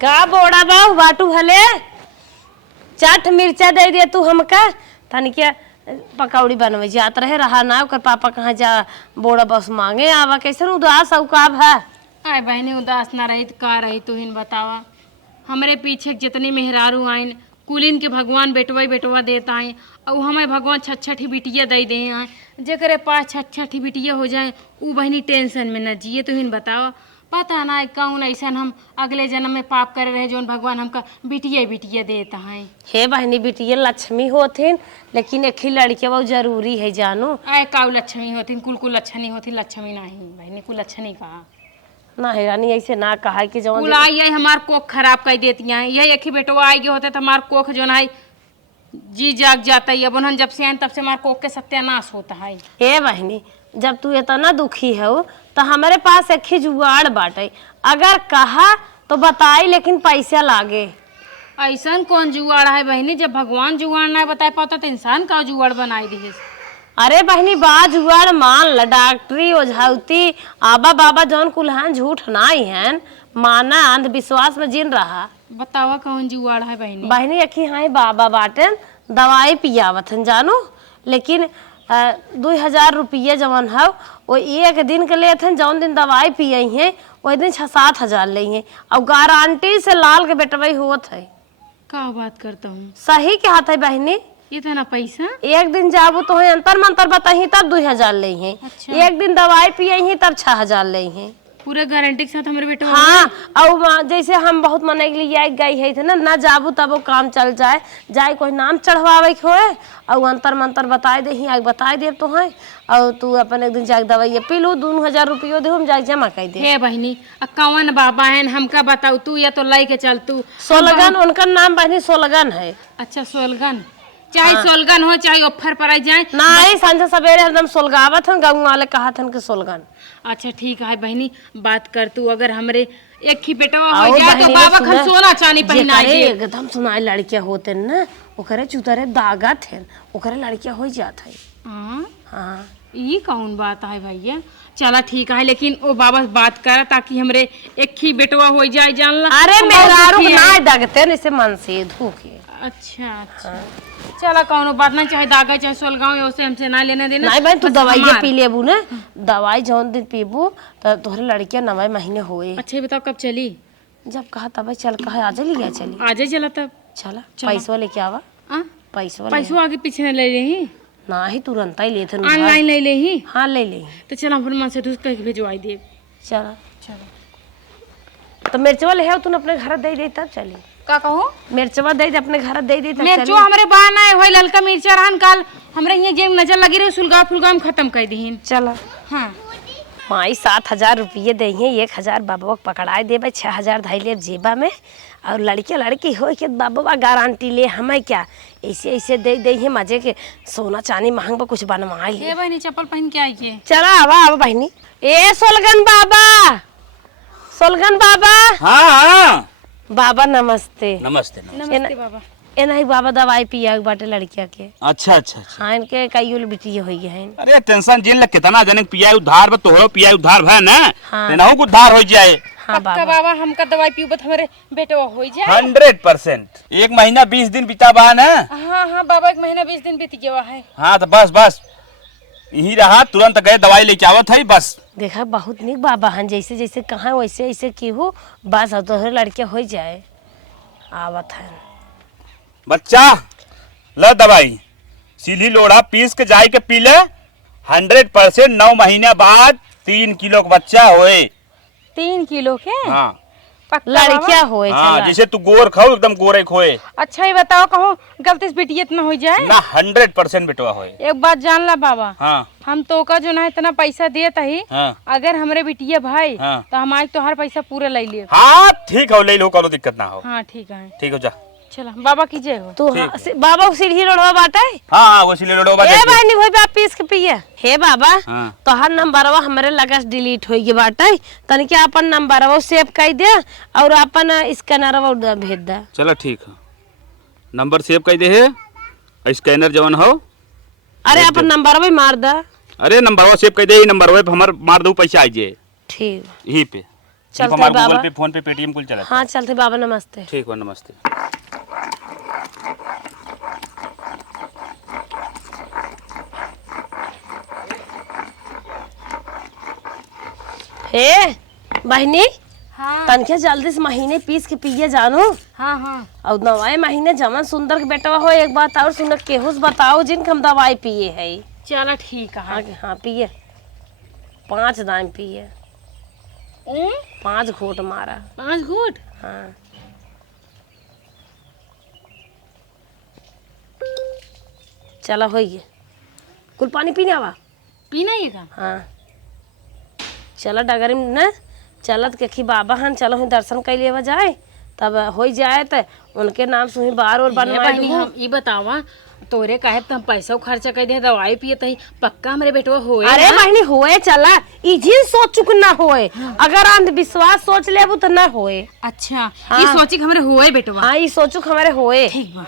का बोड़ा बाहु बाटू भले चाट मिर्चा दे दिया तू हमका तनी क्या पकौड़ी बनवे जात रहा ना ओकर पापा कहाँ जा बोड़ा बस मांगे आवा कैसे उदास औकाब है। आय बहनी उदास ना रही का रही तू हिन बतावा। हमरे पीछे जितनी मेहरारू आइन कुलीन के भगवान बेटवा बेटवा देता है और हमें भगवान छठी बिटिया दे दे हैं जेकरे पास छठी बिटिया हो जाए ऊ बहनी टेंशन में न जिए। तो हिन बतावा पता ना कौन ऐसा हम अगले जन्म में पाप करे रहे जोन भगवान हमका बिटिया बिटिया देता है। हे बहनी बिटिया लक्ष्मी होथिन लेकिन एक ही लड़के बहुत जरूरी है जानू। आय काऊ लक्ष्मी होती कुल लक्ष्मी होती लक्ष्मी नहीं बहनी कुल लक्ष्मी कहा ना है रानी ऐसे ना कहा कि जो आई है हमार कोख खराब कर देती हैं। यही एक ही बेटवा आई होते तो हमार कोख जो है जी जाग जाता है। अब उन्होंने जब से आए तब से हमार कोख के सत्यानाश होता है। हे बहनी जब तू इतना दुखी है तो हमारे पास एक ही जुगाड़ बाटे अगर कहा तो बताई लेकिन पैसा लागे। ऐसा कौन जुगाड़ है बहनी जब भगवान जुगाड़ ना बताए पाता तो इंसान का जुगाड़ बनाई दी। अरे बहनी बा जुगाड़ मान ल डॉक्टरी ओझौती आबा बाबा जौन कुल्हान झूठ नाई हैं माना अंधविश्वास में जिन रहा। बतावा कौन जुगाड़ है बहनी। बहनी अखी हाँ बाबा बाटन दवाई पियावत हैं जानो लेकिन 2000 रुपये जवन है वो एक दिन के लिए थे जौन दिन दवाई पिए हैं वही दिन 6-7 हजार ले हैं और गारंटी से लाल के बेटवाई होत है। का बात करता हूँ सही क्या है बहनी इतना पैसा एक दिन जाबो तो है अंतर मंतर बताही तब 2000 ले हैं। अच्छा। एक दिन दवाई पिए हैं तब 6000 ले हैं पूरे गारंटी के साथ हमारे बेटा। हाँ और जैसे हम बहुत मने के लिए गई है थे ना जाबू तब वो काम चल जाए जाए कोई नाम चढ़वावे के होए और अंतर मंतर बताए दे ही बताए दे तो है और तू अपन एक दिन जाके दवाई पी लू 2000 रुपये दे हम जाके जमा कर दे। हे बहनी कौन बाबा है हमका बताऊ तू या तो लाई के चल तू। सोलगन उनका नाम बहनी सोलगन है। अच्छा सोलगन चाहे सोलगन हो चाहे ऑफर पर आई जाए नहीं संजय सवेरे एकदम सोलगावत हन गाँव वाले कहा थन के सोलगन। अच्छा ठीक है बहनी बात कर तू अगर हमरे एक ही बेटा हो जाए तो बाबा खन सोना चांदी पहना दे। एकदम सुनाए लड़कियां होते ना ओकरे चुतरे दागा थे ओकरे लड़कियां हो जात है। हाँ ये कौन बात है भैया। चला ठीक है लेकिन वो बाबा बात कर ताकि हमरे एक ही बेटवा हो जाए जान ला। अरे मेहरारू ना दगते न इसे मन से धोखे। अच्छा अच्छा चला कौनो बात ना चाहे दागा चाहे सोलगांव उससे हमसे ना लेने देना। नहीं भाई तू दवाई पी लेबू ना दवाई जौन दिन पीबू तो तोहरे लड़कियां 9 महीने होए। अच्छा बताओ कब चली जब कहा तब चल कहा आज लिया चली आज ही चला तब चला पैसवा लेके आवा पैसवा आगे पीछे न ले ले ना ही तुरंत ही ले थे ऑनलाइन ले ले ही। हाँ ले ले तो चला अपन मन से दूध कह भेजवाई दे। चला चलो तो मिर्चवा ले तू अपने घर दे दे तब चली का कहो मिर्चवा दे दे अपने घर दे दे तब मिर्चो हमरे बान आए होय ललका मिर्चा रहन काल हमरे यहाँ जे नजर लगी रहे सुलगा फुलगा में खत्म कर दीन। चला हाँ माई 7000 रुपये दे 1000 बाबा पकड़ाए देवे 6000 धाई ले जेबा में और लड़की हो के बाबा गारंटी ले हमें क्या ऐसे ऐसे दे दे मजे के सोना चांदी महंगा कुछ बनवा ले। बहनी चप्पल पहन के आई चला आवा बहनी ए सोलगन बाबा। हाँ बाबा नमस्ते। नमस्ते नमस्ते बाबा। ए नहीं बाबा दवाई पिया बाटे लड़किया के। अच्छा। हाँ इनके कईयों बिटिया हो गया है। अरे टेंशन जिन लग कितना जने पिया उधार में तोहरो पिया उधार है ना हाँ। तेनाहू को उधार हो जाए। हाँ बाबा हमका दवाई पीऊ बत हमारे बेटवा हो जाए 100%। 1 महीना 20 दिन बीता बा ना। हाँ बाबा 1 महीना 20 दिन बीत गया है। हाँ तो बस यही रहा तुरंत गए दवाई लेके आवत है बस। देखा बहुत निक बाबा हन जैसे जैसे कहा वैसे ऐसे की हो बस तोहरे लड़किया हो जाए आवत है। बच्चा ल दवाई सीधी लोढ़ा पीस के जाई के पी ले 100% 9 महीना बाद 3 किलो का बच्चा होए। 3 किलो के हाँ लड़किया होए। हाँ जैसे तू गोर खाओ एकदम गोरे खोए। अच्छा ये बताओ कहो गलती से बिटिया इतना हो जाए ना 100% बेटवा होए। एक बात जान ला बाबा। हाँ हम तो का जो ना इतना पैसा देता ही हाँ अगर हमरे बिटिया भाई हाँ तो हमारे तोहार पैसा पूरा ले लिए। हाँ ठीक हो ले लो कोनो दिक्कत ना हो। हाँ ठीक है ठीक हो जा चला बाबा की जय हो। तू बाबा सीढ़ी रोडवा बाटे। हाँ वो सिले लोडो बाटे। ए बहनी भाई बाप पीस के पिए। हे बाबा हाँ तोहर नंबरवा हमरे लगा डिलीट हो गई बाटे तनी के अपन नंबरवा सेव कर दे और अपन स्कैनरवा भेज दे। चलो ठीक है नंबर सेव कर दे है स्कैनर जवन हो। अरे अपन नंबरवा मार दे। अरे नंबरवा सेव कर दे नंबरवा पे हमर मार दो पैसा आ जाए ठीक यही पे। चलते हमारे बाबा। गूगल पे फोन पे पेटीएम कुल चला। हाँ चलते बाबा, नमस्ते। ठीक हो, नमस्ते। हे बहनी, हाँ तनखे जल्दी से महीने पीस के पिए जानो। हाँ हाँ और दवाई महीने जमन सुंदर के बेटवा हो। एक बात और सुन, केहूस बताओ जिनके हम दवाई पिए है। चलो ठीक है। हाँ हाँ पिए, 5 दाम पिए, 5 घूट मारा। 5 घूट। हाँ चलो हो गए, कुल पानी पीने आवा। पीना ही का। हाँ चलो डगरी में न चलत के बाबा हन, चलो ही दर्शन कर लिए जाए, तब हो जाए तो उनके नाम से बार और बनवाए बहनी हम ई बतावा, तोरे काहे तुम पैसा खर्चा कर दे दवाई पिए तही पक्का हमरे बेटवा होए अरे ना? बहनी होए चला, ई जिन सोच चुक ना होए। अगर अंधविश्वास सोच लेबू तो ना होए। अच्छा हाँ। ये सोची कि हमरे होए बेटवा। हाँ ई सोचू हमारे होए। ठीक बा।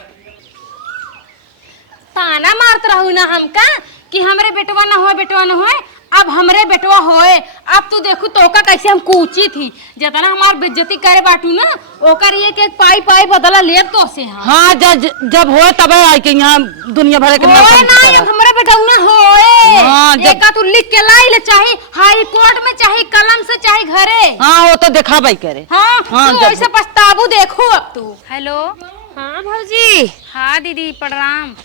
ताना मारत रहू ना हमका कि हमरे बेटवा ना होए, बेटवा ना होए। अब हमरे बेटवा होए। अब तू देखू तोका कैसे हम कूची थी, जितना हमार बेइज्जती करे बाटू ना, ओकर एक एक पाई पाई बदला ले तो से हम। हाँ जब हो तब आई के यहाँ दुनिया भर के होए नौकर ना, की अब तरह। हमरे बेटवा ना होए। हाँ, जब- एका तू लिख के लाई ले, चाहे हाई कोर्ट में, चाहे कलम से, चाहे घरे। हाँ वो तो देखा भाई करे। हाँ, हाँ, तू जब- ऐसे पछताबू देखो अब तू। हेलो। हाँ भौजी, हाँ दीदी प्रणाम।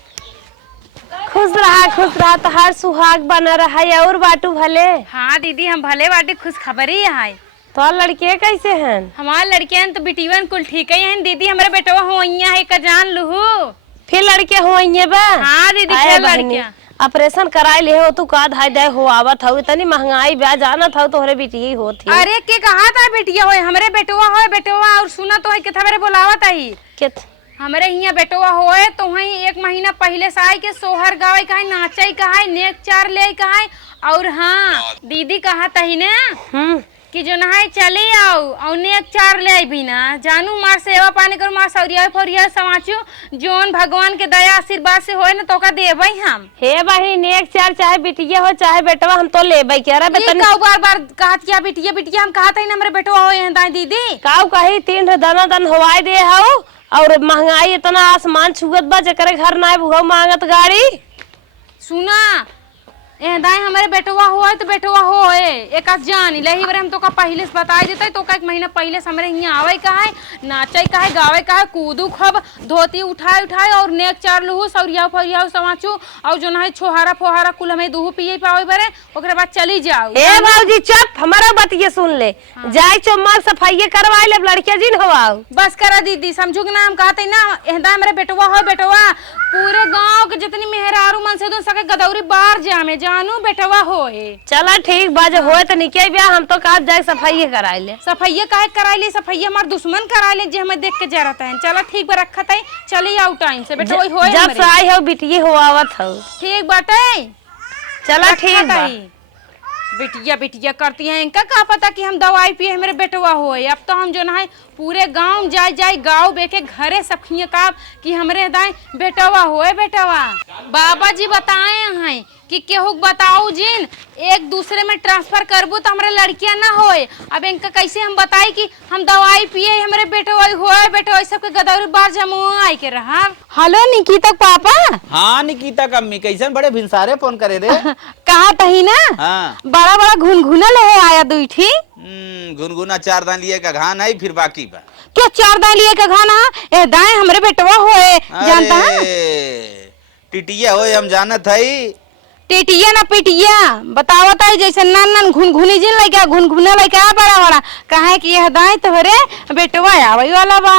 खुश रहा तहार सुहाग बना रहा है और बाटू भले। हाँ दीदी हम भले बाटे खुश खबरी है। तो लड़के कैसे हैं? हमार लड़कियन तो बेटीवन कुल ठीक ही हैं दीदी। हमारे बेटवा होइया है का जान लूहू। फिर लड़के होइए बा? हाँ दीदी आए फिर बहनी, लड़कियां। ऑपरेशन कराए ले हो तू का धाय दे हो आवत हो, इतनी महंगाई ब्याह जाना था तोहरे बेटी ही होती। अरे के कहा था बेटिया होए, हमरे बेटवा होए बेटवा। और सुना तो है कि मेरे बुलावत आई कित हमरे यहाँ बेटवा होए तो वही 1 महीना पहले से आई के सोहर गावे कहा, नाचे कहा, नेक चार ले कहा। और हाँ दीदी कहा तही ने कि जो नहाए चले आओ और नेक चार ले आई भी ना जानू, मार सेवा पानी करू, मार सौरिया फौरिया समाचू, जोन भगवान के दया आशीर्वाद से होए ना तो का देबै हम। हे बहनी, नेक चार चाहे बिटिया हो चाहे बेटवा हम तो लेबै के। अरे ये काऊ बार बार कहत किया बिटिया बिटिया, हम कहत ही ना हमरे बेटवा होए हैं दाई दीदी। काऊ कही 3 दना दन हवाई दे हो। और महंगाई इतना आसमान छुअत बा, जकरे घर ना वो मांगत गाड़ी। सुना ए दाई हमारे बेटवा होए तो बेटवा होए एक जान लही बार हम तो का पहले से बताई देते तो का 1 महीना पहले से हमरे यहाँ आवे कहा, नाचे कहा, गावे कहा, कूदू खब, धोती उठाए उठाए और नेक चार लूहू, सौरिया फौरिया समाचू, और जो ना छोहारा फोहारा कुल हमें दूहू पिए पावे बरे, ओकरे बाद चली जाओ। ए बाबूजी चुप, हमारा बतिये सुन ले। जाए चौमार सफाई करवाए ले, लड़किया जिन हवाओ। बस करा दीदी, समझू ना हम कहते ना एहदा हमारे बेटवा हो बेटवा। पूरे गांव के जितनी मेहरारू मन से सके गदौरी बाहर जामे जानू बेटवा होए। चला ठीक बाज होए तो निके ब्याह, हम तो कहा जाए सफाई कराए ले। सफाइया काहे कराई ले, सफाइया हमार दुश्मन कराई ले जे हमें देख के जरत है। चला ठीक बा रखत है, चली आओ टाइम से बेटा। वही होए जब हमरे। से आई हो बिटिये हो आवत हो। ठीक बाटे, चला ठीक बा। बिटिया बिटिया करती हैं, इनका का पता कि हम दवाई पिए मेरे बेटवा होए। अब तो हम जो ना है पूरे गांव जाए जाए गांव बेके घरे सखिया का कि हमरे दाई बेटवा होए बेटवा। बाबा जी बताए हैं कि केहू बताओ जिन एक दूसरे में ट्रांसफर करबू तो हमारे लड़कियां ना होए। अब इनका कैसे हम बताई कि हम दवाई पिए हमारे बेटवा होए बेटवा सबके गदौरी बार जमुआ आई के रहा। हेलो निकिता पापा। हाँ निकिता का अम्मी कैसन बड़े भिनसारे फोन करे रे। कहा तही ना हाँ बड़ा बड़ा घुनघुना ले आया दुई ठी। गुनगुना 4 दान लिए का घान है फिर बाकी बा। क्या 4 दान लिए का खाना ए दाएं हमरे बेटवा होए जानता है। टिटिया होए हम जानत हई। टिटिया ना पिटिया बतावत है जैसे नन नन घुनघुनी जिन लइका घुनघुना लइका बड़ा बड़ा कहे कि यह दाएं तोहरे बेटवा आवे वाला बा।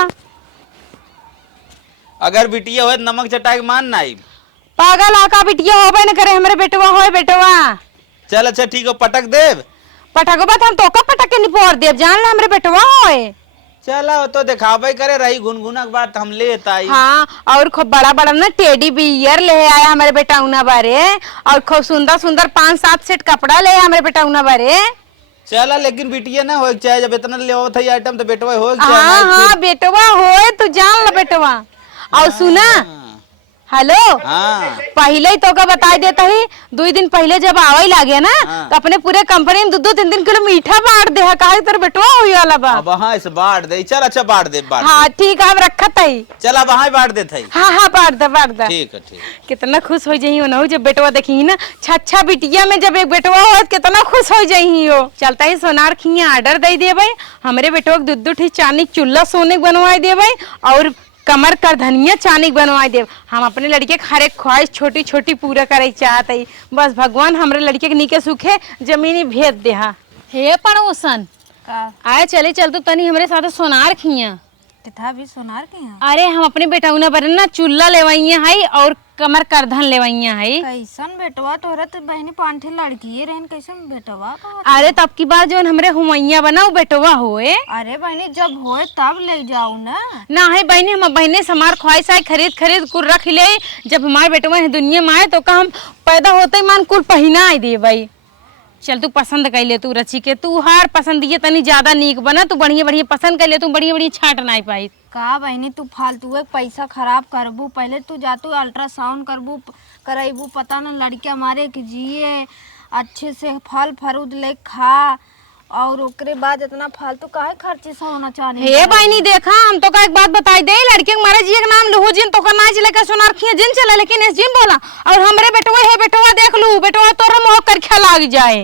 अगर बिटिया होए नमक चटाई के मान नाई। पागल आका बिटिया होबे न करे हमरे बेटवा होए बेटवा। चल अच्छा ठीक हो पटक देव। पटकबा हम तो का पटक के निपोर देव जान ले हमरे बेटवा होए। चला तो दिखावे करे रही गुनगुना के बात हम लेत आई। हाँ और खूब बड़ा बड़ा ना टेडी बियर ले आया हमारे बेटा उना बारे। और खूब सुंदर सुंदर 5-7 सेट कपड़ा ले आया हमारे बेटा उना बारे। चला लेकिन बिटिया ना हो चाहे जब इतना ले थई आइटम तो बेटवा हो हाँ हाँ बेटवा होए तू जान ला बेटवा। और सुना हेलो। हाँ पहले ही तो का बता देता ही 2 दिन पहले जब आवे लागे ना हाँ। तो अपने पूरे कंपनी में 2-3 किलो मीठा बांट दे है काहे तेरे बेटवा हुई वाला बा। अब हाँ इस बांट दे चल अच्छा बांट दे हाँ ठीक है हम रखत है। चल अब हाँ बांट दे थई हाँ बांट दे ठीक है ठीक। कितना खुश हो जाई हो ना जब बेटवा देखी ना छच्छा बिटिया में जब एक बेटवा हो कितना खुश हो जाई हो। चलता ही सोनार खिया ऑर्डर दे देबे हमरे बेटवा के 2-2 ठी चांदी चुल्ला सोने बनवाई देबे और कमर कर धनिया चांदी बनवाई देव। हम अपने लड़के के हर एक ख्वाहिश छोटी छोटी पूरा करे चाहत है। बस भगवान हमरे लड़के के नीके सुखे जमीनी भेज दे। हे पड़ोसन आए चले चल तो तनी हमरे साथ सोनार खिया किथा भी सोनार के यहाँ अरे हम अपने बेटौना पर ना चूल्हा लेवाइया है और कमर करधन लेवाइया है। कैसन बेटवा तोरा तो बहनी पांठे लड़की रहन कैसन बेटवा का अरे तब की बात जो हमरे हुमैया बना बेटवा होए। अरे बहनी जब होए तब ले जाऊ ना है बहनी हम बहने से हमार ख्वाहिश है खरीद कुल रख ले जब हमारे बेटवा दुनिया में आए तो का हम पैदा होते ही मान कुल पहिना आई दे भाई। चल तू पसंद कर ले तू रची के तू हर पसंद ये तनी ज्यादा नीक बना तू बढ़िया पसंद कर ले तू बढ़िया छाट नहीं पाई। का बहनी तू फालतू पैसा खराब करबू पहले तू जातू अल्ट्रासाउंड करबू कराइबू पता न लड़के हमारे के जिए अच्छे से फल फरूद ले खा और ओकरे बाद इतना फालतू काहे खर्चे से होना चाहिए। हे बहनी देखा हम तो का एक बात बताई दे लड़के के मारे जी के नाम लहू जिन तो का नाच लेके सोनार खिया जिन चले लेकिन इस जिन बोला और हमरे बेटवा है बेटवा देख लू बेटवा तोरा मोह कर ख्या लाग जाए।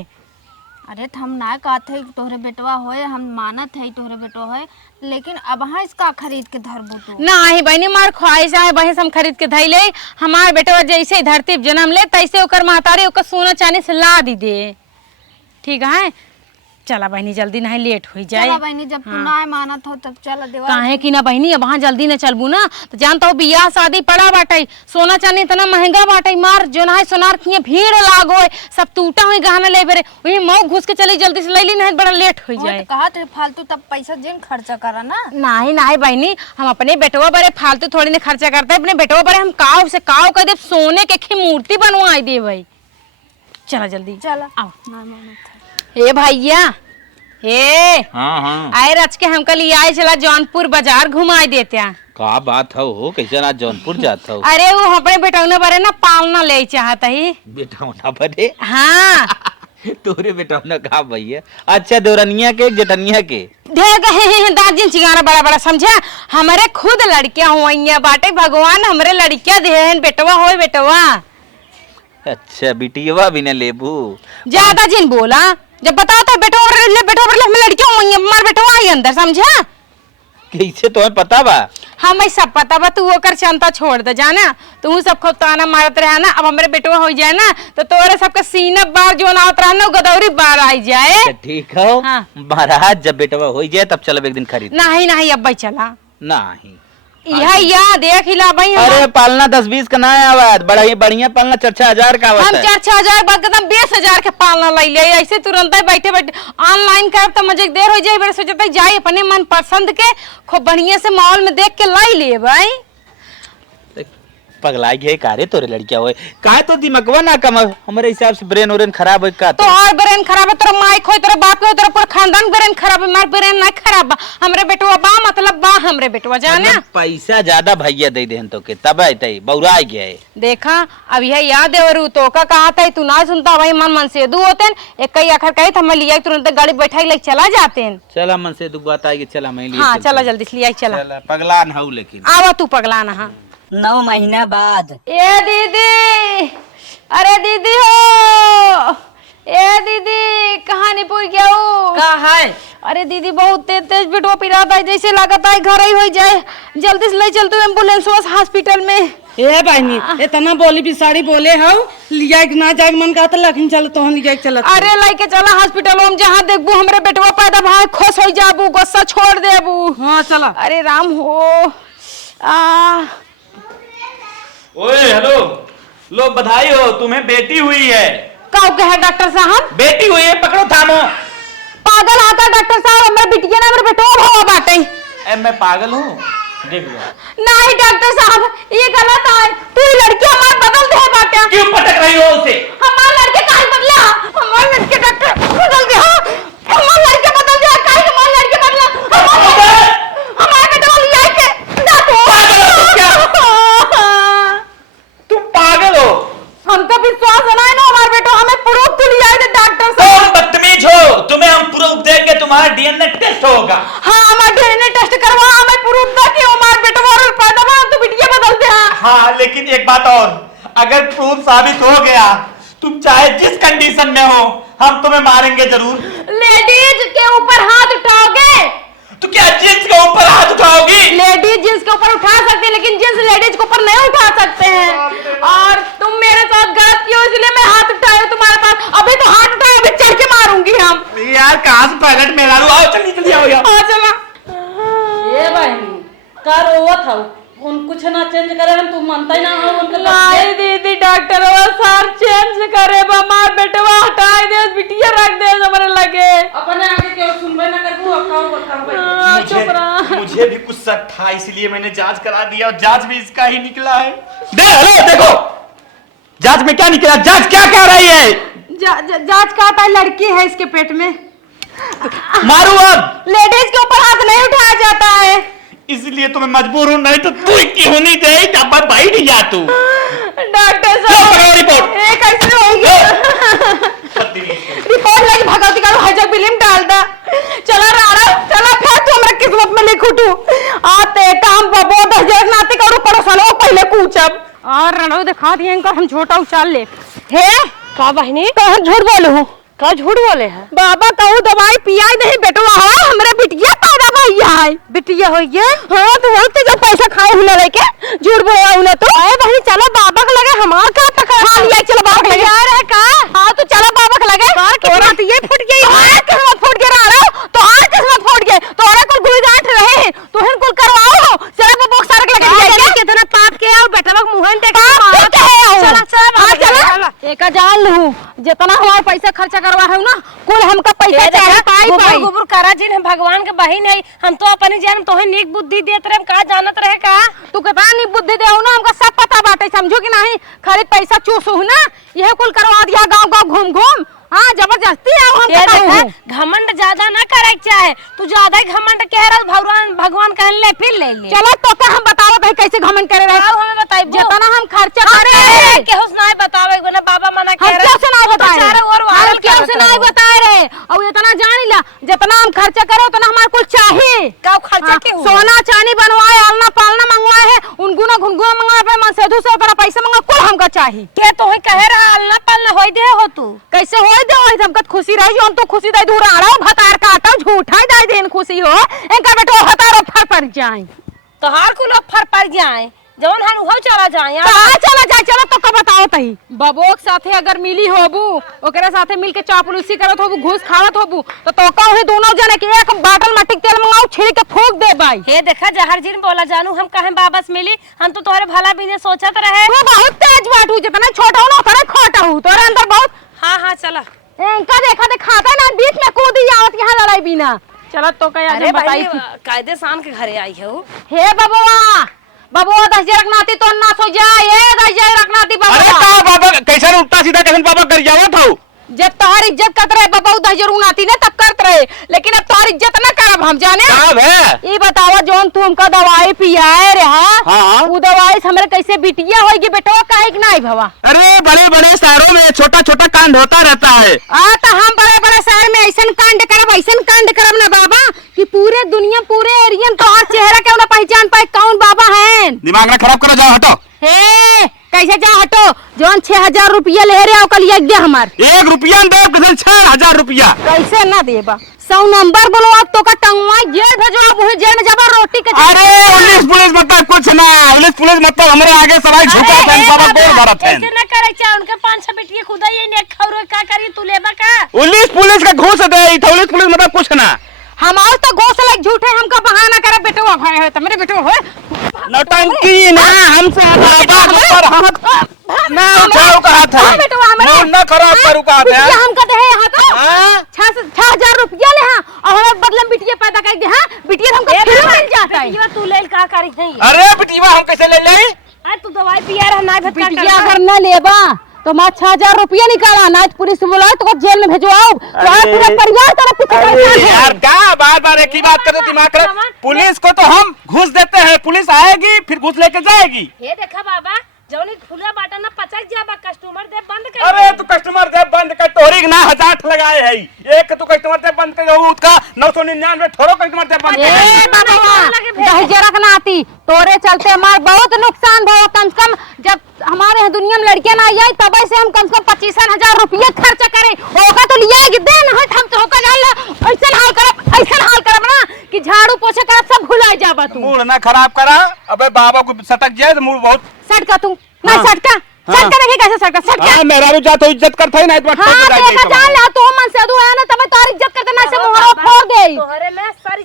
अरे हम ना कहते तोहरे बेटवा होए हम मानत है तोहरे बेटवा होए लेकिन अब हाँ इसका खरीद के धरबू तू ना ही बहनी मार ख्वाहिश है बहन हम खरीद के धई ले हमार बेटवा जैसे ही धरती जन्म ले तैसे ओकर महतारी ओकर सोना चांदी से ला दी दे। ठीक है चला बहनी जल्दी नहीं लेट हो जाए। चला बहनी जब तू ना मानत हो तब चल देवा काहे कि ना बहनी अब वहाँ जल्दी न चलबू ना तो जानता हो बियाह शादी पड़ा बाटे सोना चांदी इतना महंगा बाटे मार जो ना सोनार खिए भीड़ लागो सब टूटा हुई गहना ले बेरे वही मऊ घुस के चली जल्दी से ले ली नहीं बड़ा लेट हो जाए। कहा तो फालतू तब पैसा जिन खर्चा करा ना नहीं बहनी हम अपने बेटवा बड़े फालतू थोड़ी ना खर्चा करते अपने बेटवा बड़े हम काव से काव कर दे सोने के मूर्ति बनवाई दे भाई। चला जल्दी चला आओ ए भैया ए हाँ आए रच के हमका लिए आए चला जौनपुर बाजार घुमाई देते हैं। का बात हो कैसे आज जौनपुर जाता हो अरे वो अपने बेटौने बारे ना पालना ले चाहता ही बेटा होना बड़े हाँ तोरे बेटा होना कहा भैया अच्छा दोरनिया के जटनिया के ढेर गए दार्जिन चिगाना बड़ा बड़ा समझा हमारे खुद लड़कियां हुआ बाटे भगवान हमरे लड़कियां दे बेटवा हो बेटवा। अच्छा बिटिया भी न लेबू ज्यादा जिन बोला जब बताता बेटो हम लड़कियां हुई हमारे बेटो आई अंदर समझा कैसे तुम्हें पता बा हमें सब पता बा तू ओकर चिंता छोड़ दे जाना तू सब खूब ताना मारत रहा ना अब हमारे बेटवा हो जाए ना तो तोरे सबके सीना बार जो ना उतरा ना गदौरी बार आई जाए। अच्छा, ठीक है हाँ। महाराज जब बेटवा हो जाए तब चलो एक दिन खरीद नहीं अब भाई चला नहीं यह देख हिला भाई अरे पालना 10-20 का ना आवाज बड़ा ही बढ़िया पालना 4-6 का हम 4-6 बात करता 20,000 के पालना लै ले ऐसे तुरंत ही बैठे ऑनलाइन कर तो मुझे देर हो जाए बड़े सोचते जाए अपने मन पसंद के खूब बढ़िया से मॉल में देख के लाई ले भाई। पगला गए कारे तोरे लड़किया होए काहे तो दिमागवा ना कम हमारे हिसाब से ब्रेन ओरेन खराब है का तो और ब्रेन खराब है तेरा माइक हो तेरा बाप हो तेरा पूरा खानदान ब्रेन खराब है मार ब्रेन ना खराब बा हमरे बेटवा बा मतलब बा हमरे बेटवा जाना पैसा ज्यादा भैया दे देहन तो के तब आते बौरा आ गया है देखा अब यह याद है और तो का कहा था तू ना सुनता भाई मन से दू होते एक कई आखिर कही हम लिया तुरंत गाड़ी बैठा ले चला जाते हैं। चला मन से दू बात आएगी चला मैं हाँ चला जल्दी से लिया चला पगला न हो लेकिन आवा तू पगला ना। हाँ 9 महीना बाद ए दीदी अरे दीदी हो ए दीदी कहानी पूछ गया हूँ का है अरे दीदी बहुत तेज बेटवा पिराता है जैसे लगता है घर ही हो जाए जल्दी से ले चल तू एम्बुलेंस हॉस्पिटल में। ए बहनी इतना बोली बिसाड़ी बोले हो लिया ना जाए मन का लेकिन चलो तो लिया चल अरे लेके चला हॉस्पिटल में जहाँ देखबू हमरे बेटवा पैदा भाई खुश हो जाबू गुस्सा छोड़ देबू। हाँ चला अरे राम हो ओए हेलो लो बधाई हो तुम्हें बेटी हुई है। कब कहे डॉक्टर साहब बेटी हुई है पकड़ो थामो। पागल आता डॉक्टर साहब हमारे बिटिया ना हमारे बेटवा भावा बाटे। मैं पागल हूँ देख लो। नहीं डॉक्टर साहब ये गलत है तू लड़की हमारे बदल दे बाटे। क्यों पटक रही हो उसे? हमारे लड़के काहे बदला हमारे लड़के डॉक्टर बदल दे हमारे लड़के बदल दे काहे हमारे लड़के बदला हमारे बेटवा लिया के जा तू। लेकिन एक बात और, अगर प्रूफ साबित हो गया, तुम चाहे जिस कंडीशन में हो, हम तुम्हें मारेंगे जरूर। लेडीज के ऊपर हाथ उठाओगे तो क्या जेंट्स के ऊपर हाथ उठाओगी? लेडीज जेंट्स के ऊपर उठा सकते हैं, लेकिन जेंट्स लेडीज के ऊपर नहीं उठा सकते हैं। और तुम मेरे साथ गलत किए, इसलिए मैं हाथ उठाई हूं तुम्हारे पास। अभी तो हाथ उठाए, अभी चढ़ के मारूंगी हम। यार कहाँ से टॉयलेट में लालू, आओ जल्दी जल्दी आओ यार। आ चला। ये बहनी का रोवत हौ, उन कुछ ना चेंज करे हम, तुम मानता ही ना हो उनके नहीं दीदी, डॉक्टर सर चेंज करे, हमार बेटवा हटाई दे, बिटिया रख दे हमारे लगे। अपने आगे क्यों सुनबे ना करबू, अब बताओ चुप रहा। मुझे भी कुछ शक था, इसलिए मैंने जांच करा दिया और जांच में इसका ही निकला है। हेलो देखो, जांच में क्या निकला, जांच क्या कह रही है? जांच का आता है, लड़की है इसके पेट में। मारू अब। लेडीज के ऊपर हाथ नहीं उठाया जाता है, इसलिए तो मैं मजबूर हूँ, नहीं तो तू की होनी चाहिए, तब बैठ जा तू। डॉक्टर साहब रिपोर्ट ये कैसे होगी? रिपोर्ट लगी भगवती का हजर फिल्म डाल दा। चला राणा चला, फिर तू हमरा किस्मत में लिख उठू आते काम बबो 10,000 नाते करू पड़ोसनो पहले पूछब। और रणो दिखा दिए इनको, हम झोटा उछाल ले। हे का बहनी कहाँ झूठ बोलू हूँ? का झूठ बोले है? बाबा कहूँ दवाई पिया नहीं बेटवा हो, हमरा बिटिया पैदा भैया है। बिटिया हो गया? हाँ तो वही तो जब पैसा खाए हुए लेके झूठ बोला उन्हें तो। अरे बहनी चलो बाबा के लगे, हमार का पकड़ हाँ लिया, चलो बाबा के लगे। यार है का? हाँ तो चलो बाबा के लगे। मार किस्मत ये फूट गई, हमारा किस्मत फूट गया रहा तो हर किस्मत फूट गई, तो हमारा कुल गुजरात रहे तो हिन कुल करवाओ। चलो वो बॉक्स सारे के लगे जाए, कितना पाप के आओ बेटा लोग मुंह देख चला चला एक जान लूं, जितना हमारे पैसा खर्चा करवा है ना, कुल हमका पैसा चाहिए। पाई गुबुर करा जिन हम भगवान के बहिन है, हम तो अपनी जान तोहे नीक बुद्धि देत रहे, हम का जानत रहे का? तू के पानी बुद्धि दे ना, हमका सब पता बाटे, समझो कि नहीं? खाली पैसा चूसू ना, यह कुल करवा दिया गांव गांव घूम घूम। हाँ जबरदस्ती है हम देखा, घमंड ज्यादा ना करे चाहे, तू ज्यादा ही घमंड कह रहा, भगवान भगवान कहन ले फिर ले ले। चलो तो क्या हम बताओ भाई कैसे घमंड करे रहे? हमें बताई जितना हम खर्चा अरे करे केहू नहीं बतावे ना, बाबा मना कह रहा क्यों से नहीं बताए तो चारों ओर हम वायरल क्यों करत से नहीं रहो। बताए रहे? और इतना जान ला, जितना हम खर्चा करे उतना हमारे कुछ चाहिए। का खर्चा के हुआ? सोना चांदी बनवाए, आलना पालना मंगवाए है, उनगुना घुनगुना मंगवाए पे मन सेधु से उतना पैसा मंगा, कुल हमका चाहिए। के तो कहे रहा अल्लाह पालना होई दे हो तू? कैसे होए दे होए हमका खुशी रही, हम तो खुशी दे दूर आ रहा हूं, भतार काटा झूठा दे देन खुशी हो, इनका बेटो भतार फर पड़ जाए, तो हर कुल फर पड़ जाए, जवन हम उहो चला जाए यार। कहां चला जाए? चलो तो का बताओ तई बबोक साथे अगर मिली होबू, ओकरे साथे मिलके चापलूसी करत होबू, घूस खावत होबू, तो का होई दोनों जने के एक बाटल मट्टी के तेल मंगाओ, छिड़ के फूंक दे भाई। हे देखा जहर जिन बोला जानू, हम कहे वापस मिली, हम तो तोहरे भला भी ने सोचत रहे। तू बहुत तेज बाटू, जितना छोटा हो ना उतना खोटा हूं, तोरे अंदर बहुत। हाँ हाँ चला। इनका देखा दिखाता ना, बीच में कूद आवत यहाँ लड़ाई बिना। चलो तो कया अरे बताई भाई कायदे शान के घरे आई है वो। हे बबुआ बबुआ 10,000 रखनाती तो ना सो जाए, 10,000 रखनाती अरे बबुआ। का बाबा कैसा उल्टा सीधा कैसे बाबा कर जावत हो? जब तोहर इज्जत करत रहे बबुआ 10,000 उनाती ने तब करत रहे, लेकिन अब तोहर इज्जत ना करब हम जाने। साहब है ये बतावा जोन तू हमका दवाई पियाए रे हाँ। वो दवाई से हमरे कैसे बिटिया होगी बेटवा काहे कि नहीं भवा? अरे बड़े बड़े शहरों में छोटा छोटा कांड होता रहता है। तो हम बड़े बड़े शहर में ऐसा कांड करब ना बाबा कि पूरे दुनिया पूरे एरिया तोहर चेहरा क्यों ना पहचान पाए कौन बाबा है। दिमाग ना खराब करो, जाओ हटो। हे कैसे जा हटो, जोन 6,000 रुपया ले रहे हो कल ये हमार 1 रुपया दे, किधर 6,000 रुपया कैसे ना देबा? 100 नंबर बोलो अब तो का टंगवा जेल भेजो, अब उहे जेल में जाबा रोटी के। अरे पुलिस मतलब कुछ ना, पुलिस मतलब हमारे आगे सवाल झुका है, बाबा बोल भारत है। ऐसे ना करे चाहे, उनके 5-6 बेटियां खुदा ये ने खौरो का करी, तू लेबा का? पुलिस का घूस दे, पुलिस मतलब कुछ ना। हमार तो घोसला झूठे, हमका बहाना करे बेटवा भाई है तो मेरे बेटवा है नौटंकी ना हमसे ना उठाओ का हाथ है, ना खराब करू का हाथ है। हमका दे यहाँ तो 6,000 रुपया ले हाँ, और हमें बदले में बिटिया पैदा कर दे। हाँ बिटिया हमको फिर मिल जाता है। बेटिया तू ले का करी है? अरे बिटिया हम कैसे ले ले? अरे तू दवाई पिया रहा ना भटका बिटिया अगर न लेबा तो मैं 6,000 रुपया निकाला ना, पुलिस बुलाओ तो जेल में भेजवाओ, पूरा परिवार तरफ पीछे यार क्या बार एक ही बात करते, दिमाग खराब। पुलिस को तो हम घूस देते हैं, पुलिस आएगी फिर घूस लेके जाएगी। ये देखा बाबा जौनी खुला बाटा ना पचक जाबा, कस्टमर दे बंद कर। अरे तू कस्टमर दे बंद कर, तोरी ना 1000 लगाए है, एक तू कस्टमर दे बंद कर, उसका 999 थोड़ो कस्टमर दे बंद कर। रखना आती तोरे चलते हमार बहुत नुकसान भो, कम से कम हमारे यहाँ दुनिया में लड़कियां ना आई तब से हम कम से कम 25,000 रुपया खर्चा करें होगा तो लिया दे ना हम तो होकर जान ऐसा हाल करब ना कि झाड़ू पोछा करब सब भुला जाबा तू। मूड ना खराब करा, अबे बाबा को सटक जाए तो मूड बहुत सटका तू ना सटका नहीं कैसे सटका हां मेरा रू जा तो इज्जत करता है ना तो हां देखा जान ला तू मन से दू है ना तब तोर इज्जत करते ना से मोहरा फोड़ दे तोहरे में सर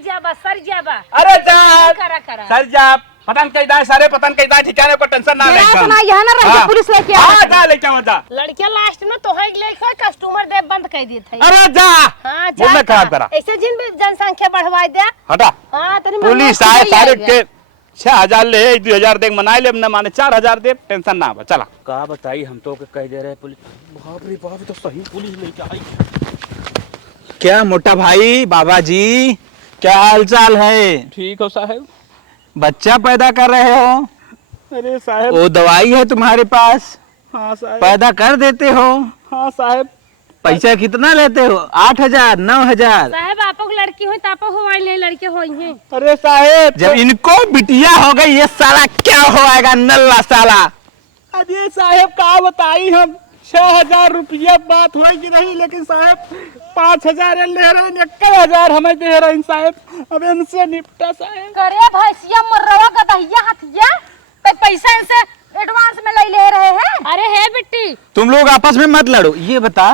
जाबा अरे जा करा सर जा पतन कैदा सारे पतन कैदा ठिकाने पर टेंशन ना ले सुना यहां ना रह पुलिस लेके आ हां जा लेके आ जा। लड़कियां लास्ट में तोहरे लेकर कस्टमर दे बंद कर दिए थे। अरे जा हां मुंह में खराब करा ऐसे जिन भी जनसंख्या बढ़वा दे हटा हां तनी पुलिस आए सारे के 6,000 ले 2,000 दे मनाए ले न माने 4,000 दे टेंशन ना चला का बताई हम तो के कह दे रहे पुलिस बाप रे बाप तो सही पुलिस लेके आई। क्या मोटा भाई बाबा जी क्या हाल चाल है? ठीक हो साहब। बच्चा पैदा कर रहे हो? अरे साहब वो दवाई है तुम्हारे पास? हाँ साहब। पैदा कर देते हो? हाँ साहब। पैसा कितना लेते हो? 8,000 9,000? साहब आपको लड़की हुई तापो हुई ले लड़के हुई हैं। अरे साहब जब इनको बिटिया हो गई ये साला क्या होएगा नल्ला साला? अरे साहब का बताई हम 6,000 रुपया बात होगी नहीं लेकिन साहब 5,000 ले रहे हैं 1,000 हमें दे रहे हैं साहब अब इनसे निपटा साहब। करे भैंसिया मरवा का दहिया हथिया पे पैसा इनसे एडवांस में ले रहे हैं। अरे है बिट्टी तुम लोग आपस में मत लड़ो। ये बता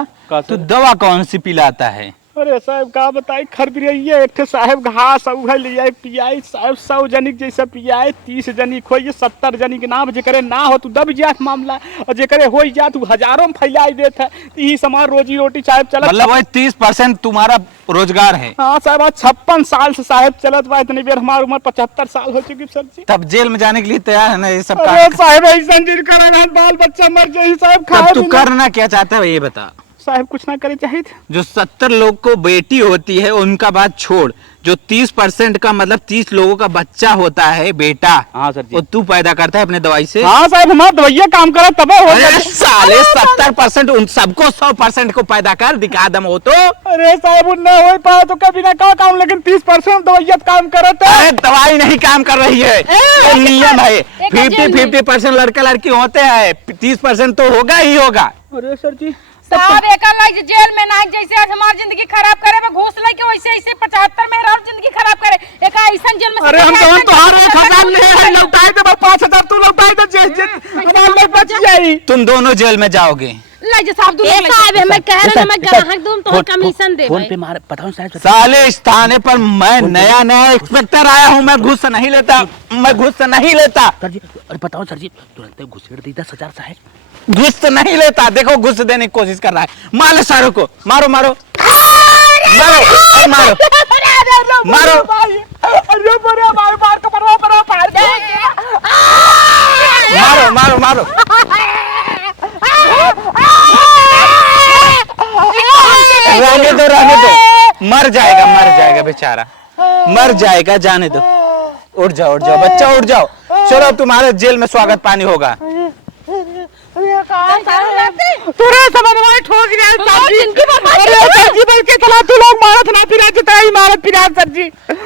तू दवा कौन सी पिलाता है? अरे साहब का बताई खर भी रही है एक साहब घास उगा लिया पियाई साहब 100 जनिक जैसा पियाई 30 जनिक हो 70 जनिक नाम जेकरे ना हो तू दब जात मामला और जेकरे हो जा तू हजारों में फैलाई देता है यही समार रोजी रोटी साहब चलत मतलब वही 30% तुम्हारा रोजगार है? हाँ साहब आज 56 साल से साहब चलत बा इतनी देर हमारी उम्र 75 साल हो चुकी सर जी। तब जेल में जाने के लिए तैयार है ना ये सब? अरे साहब ऐसा जिन करा बाल बच्चा मर जाए साहब तब तू करना क्या चाहता है ये बता। साहब कुछ ना करे चाहिए जो 70 लोग को बेटी होती है उनका बात छोड़, जो 30% का मतलब 30 लोगों का बच्चा होता है बेटा, हाँ सर जी। वो तू पैदा करता है अपने दवाई से? हाँ साहब हमारा दवाइया काम करा तब अरे साले 70% उन सबको 100% को पैदा कर दिखा दम हो तो। अरे साहब न हो पाया तो कभी ना का काम लेकिन 30% दवाइया काम करता है। अरे दवाई नहीं काम कर रही है, ये नियम है। 50% लड़का लड़की होते हैं, 30% तो होगा ही होगा। अरे सर जी साहब एक लाइक जेल में ना जैसे आज हमारी जिंदगी खराब करे वो घूस लेके वैसे ऐसे 75 में और जिंदगी खराब करे एक ऐसा जेल में। अरे हम तो हार 1,000 ले लौटाए थे 5,000 तू लौटाए तो हमारे लोग बच जाई। तुम दोनों जेल में जाओगे। लाइक साहब ए साहब हमें कह रहे हैं मैं ग्राहक दूं तो कमीशन दे फोन पे मार बताओ साहब। साले इस थाने पर मैं नया इंस्पेक्टर आया हूँ, मैं घूस नहीं लेता, मैं घूस नहीं लेता। सर जी अरे बताओ सर जी तुरंत घुसेड़ दी 10,000 साहब। घुस तो नहीं लेता, देखो घुस देने की कोशिश कर रहा है। मारो सारों को, मारो मारो मारो मारो मारो मारो मारो मारो रहने दो, मर जाएगा बेचारा, मर जाएगा, जाने दो। उठ जाओ बच्चा उठ जाओ, चलो तुम्हारे जेल में स्वागत पानी होगा।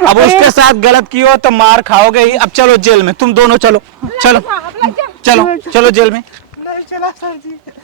अब उसके साथ गलत किया तो मार खाओगे ही। अब चलो जेल में, तुम दोनों चलो चलो चलो चलो जेल में।